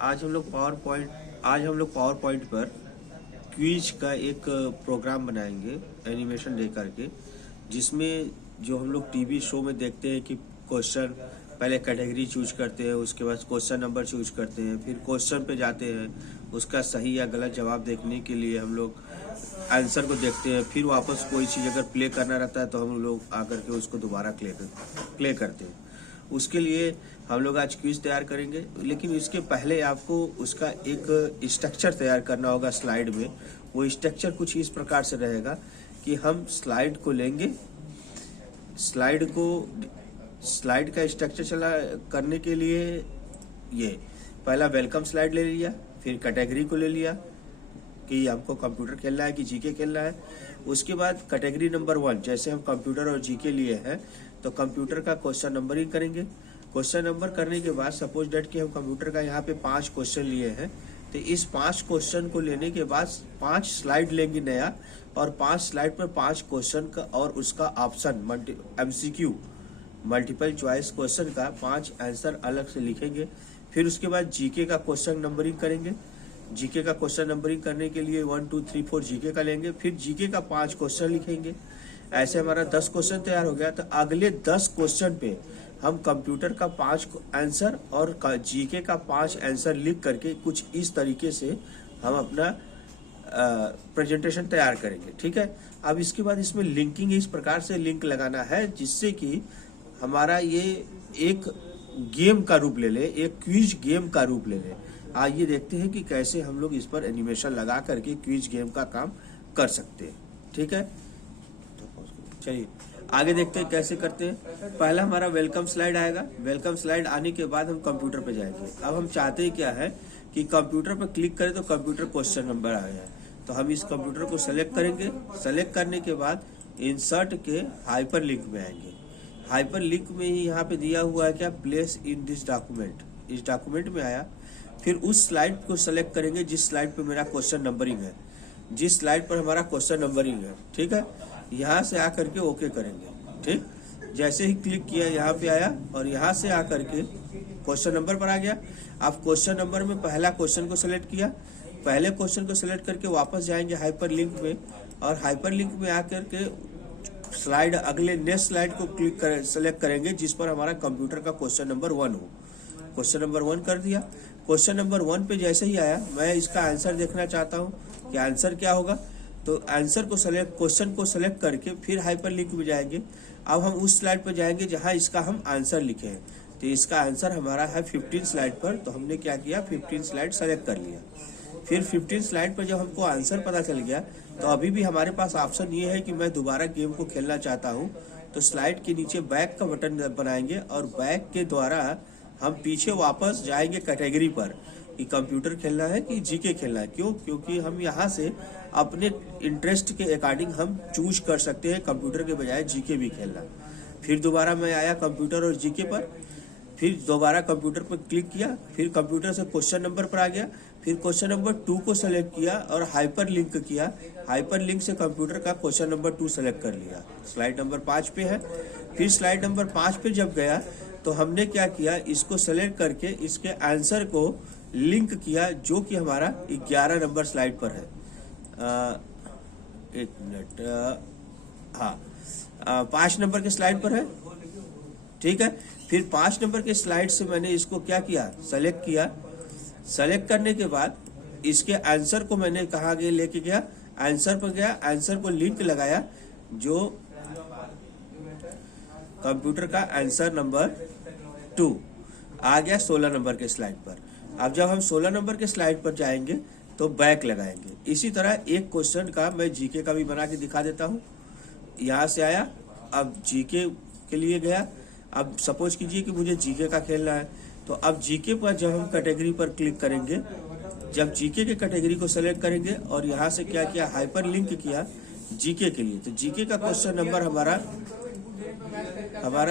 आज हम लोग पावर पॉइंट पर क्विज का एक प्रोग्राम बनाएंगे एनिमेशन ले करके, जिसमें जो हम लोग टीवी शो में देखते हैं कि क्वेश्चन पहले कैटेगरी चूज करते हैं, उसके बाद क्वेश्चन नंबर चूज करते हैं, फिर क्वेश्चन पे जाते हैं, उसका सही या गलत जवाब देखने के लिए हम लोग आंसर को देखते हैं, फिर वापस कोई चीज़ अगर प्ले करना रहता है तो हम लोग आकर के उसको दोबारा प्ले करते हैं। उसके लिए हम लोग आज क्विज तैयार करेंगे, लेकिन इसके पहले आपको उसका एक स्ट्रक्चर तैयार करना होगा स्लाइड में। वो स्ट्रक्चर कुछ इस प्रकार से रहेगा कि हम स्लाइड को लेंगे, स्लाइड का स्ट्रक्चर चला करने के लिए ये पहला वेलकम स्लाइड ले लिया, फिर कैटेगरी को ले लिया कि हमको कंप्यूटर खेलना है कि जीके खेलना है। उसके बाद कैटेगरी नंबर 1, जैसे हम कंप्यूटर और जीके लिए हैं तो कंप्यूटर का क्वेश्चन नंबरिंग करेंगे। क्वेश्चन नंबर करने के बाद सपोज डेट कि हम कंप्यूटर का यहाँ पे 5 क्वेश्चन लिए हैं, तो इस 5 क्वेश्चन को लेने के बाद 5 स्लाइड लेंगे नया, और 5 स्लाइड पर 5 क्वेश्चन का और उसका option MCQ multiple choice question का 5 आंसर अलग से लिखेंगे। फिर उसके बाद जीके का क्वेश्चन नंबरिंग करेंगे। जीके का क्वेश्चन नंबरिंग करने के लिए 1 2 3 4 जीके का लेंगे, फिर जीके का 5 क्वेश्चन लिखेंगे। ऐसे हमारा 10 क्वेश्चन तैयार हो गया। तो अगले 10 क्वेश्चन पे हम कंप्यूटर का 5 आंसर और जीके का 5 आंसर लिख करके कुछ इस तरीके से हम अपना प्रेजेंटेशन तैयार करेंगे। ठीक है। अब इसके बाद इसमें लिंकिंग इस प्रकार से लिंक लगाना है जिससे कि हमारा ये एक गेम का रूप ले ले, एक क्विज गेम का रूप ले ले। आइए देखते हैं कि कैसे हम लोग इस पर एनिमेशन लगा करके क्विज गेम का काम कर सकते हैं। ठीक है, चलिए आगे देखते हैं कैसे करते हैं। पहला हमारा वेलकम स्लाइड आएगा। वेलकम स्लाइड आने के बाद हम कंप्यूटर पे जाएंगे। अब हम चाहते हैं क्या है कि कंप्यूटर पर क्लिक करें तो कंप्यूटर क्वेश्चन नंबर आ गया, तो हम इस कंप्यूटर को सेलेक्ट करेंगे। सेलेक्ट करने के बाद इंसर्ट के हाइपर लिंक में आएंगे। हाइपर लिंक में ही यहाँ पे दिया हुआ है क्या, प्लेस इन दिस डॉक्यूमेंट। इस डॉक्यूमेंट में आया, फिर उस स्लाइड को सेलेक्ट करेंगे जिस स्लाइड पे मेरा क्वेश्चन नंबरिंग है, जिस स्लाइड पर हमारा क्वेश्चन नंबरिंग है। ठीक है, यहाँ से आकर के ओके करेंगे। ठीक, जैसे ही क्लिक किया यहाँ पे आया और यहाँ से आकर के क्वेश्चन नंबर पर आ गया। आप क्वेश्चन नंबर में पहला क्वेश्चन को सिलेक्ट किया, पहले क्वेश्चन को सिलेक्ट करके वापस जाएंगे हाइपर लिंक में, और हाइपर लिंक में आकर के स्लाइड अगले नेक्स्ट स्लाइड को सेलेक्ट करेंगे जिस पर हमारा कंप्यूटर का क्वेश्चन नंबर 1 हो। क्वेश्चन नंबर 1 कर दिया। क्वेश्चन नंबर 1 पे जैसे ही आया, मैं इसका आंसर देखना चाहता हूँ कि आंसर क्या होगा, तो आंसर को क्वेश्चन को सेलेक्ट करके फिर हाइपर लिंक में जाएंगे। अब हम उस स्लाइड पर जाएंगे जहां इसका हम आंसर लिखे हैं। तो इसका आंसर हमारा है 15 स्लाइड पर, तो हमने क्या किया, 15 स्लाइड सेलेक्ट कर लिया। फिर 15 स्लाइड पर जब हमको आंसर पता चल गया, तो अभी भी हमारे पास ऑप्शन ये है कि मैं दोबारा गेम को खेलना चाहता हूँ, तो स्लाइड के नीचे बैक का बटन बनाएंगे और बैक के द्वारा हम पीछे वापस जाएंगे कैटेगरी पर कि कंप्यूटर खेलना है कि जीके खेलना है। क्यों? क्योंकि हम यहाँ से अपने इंटरेस्ट के अकॉर्डिंग हम चूज कर सकते हैं कंप्यूटर के बजाय जीके भी खेलना। फिर दोबारा मैं आया कंप्यूटर और जीके पर, फिर दोबारा कंप्यूटर पर क्लिक किया, फिर कंप्यूटर से क्वेश्चन नंबर पर आ गया, फिर क्वेश्चन नंबर 2 को सेलेक्ट किया और हाइपर लिंक किया। हाइपर लिंक से कंप्यूटर का क्वेश्चन नंबर 2 सेलेक्ट कर लिया। स्लाइड नंबर 5 पे है। फिर स्लाइड नंबर 5 पे जब गया तो हमने क्या किया, इसको सेलेक्ट करके इसके आंसर को लिंक किया जो कि हमारा 11 नंबर स्लाइड पर है। एक मिनट, हाँ, 5 नंबर के स्लाइड पर है। ठीक है, फिर 5 नंबर के स्लाइड से मैंने इसको क्या किया, सेलेक्ट किया। सेलेक्ट करने के बाद इसके आंसर को मैंने कहाँ गए, लेके गया आंसर पर गया, आंसर को लिंक लगाया जो कंप्यूटर का आंसर नंबर 2 आ गया 16 नंबर के स्लाइड पर। अब जब हम 16 नंबर के स्लाइड पर जाएंगे तो बैक लगाएंगे। इसी तरह एक क्वेश्चन का मैं जीके का भी बना के दिखा देता हूँ। यहाँ से आया, अब जीके के लिए गया। अब सपोज कीजिए कि मुझे जीके का खेलना है, तो अब जीके पर जब हम कैटेगरी पर क्लिक करेंगे, जब जीके के कैटेगरी को सेलेक्ट करेंगे और यहाँ से क्या किया, हाइपर लिंक किया जीके के लिए, तो जीके का क्वेश्चन नंबर हमारा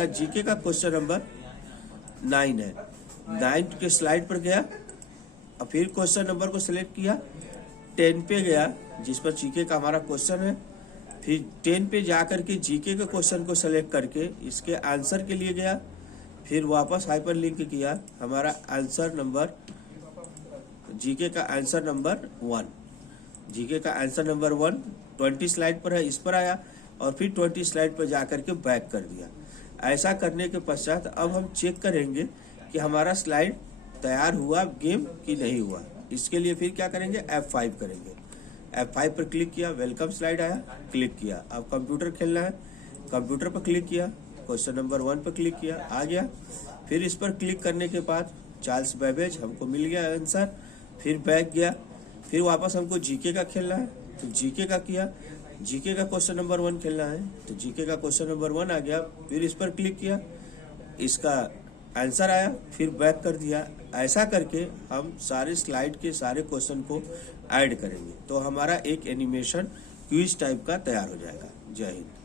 जीके का क्वेश्चन नंबर 9 है। 9 के स्लाइड पर गया और फिर क्वेश्चन नंबर को सिलेक्ट किया। 10 पे गया जिस पर जीके का हमारा क्वेश्चन है। फिर 10 पे जाकर के जीके के क्वेश्चन को सेलेक्ट करके इसके आंसर के लिए गया। फिर वापस हाइपर लिंक किया, हमारा आंसर नंबर जीके का आंसर नंबर 1, जीके का आंसर नंबर 1 20 स्लाइड पर है, इस पर आया और फिर 20 स्लाइड पर जाकर के बैक कर दिया। ऐसा करने के पश्चात अब हम चेक करेंगे कि हमारा स्लाइड तैयार हुआ गेम कि नहीं हुआ। इसके लिए फिर क्या करेंगे, F5 करेंगे। F5 पर क्लिक किया, वेलकम स्लाइड आया, क्लिक किया। अब कंप्यूटर खेलना है, कंप्यूटर पर क्लिक किया, क्वेश्चन नंबर 1 पर क्लिक किया, आ गया। फिर इस पर क्लिक करने के बाद चार्ल्स बेबेज हमको मिल गया आंसर। फिर बैक गया, फिर वापस हमको जीके का खेलना है तो जीके का किया, जीके का क्वेश्चन नंबर 1 खेलना है तो जीके का क्वेश्चन नंबर 1 आ गया। फिर इस पर क्लिक किया, इसका आंसर आया, फिर बैक कर दिया। ऐसा करके हम सारे स्लाइड के सारे क्वेश्चन को ऐड करेंगे तो हमारा एक एनिमेशन क्विज टाइप का तैयार हो जाएगा। जय हिंद।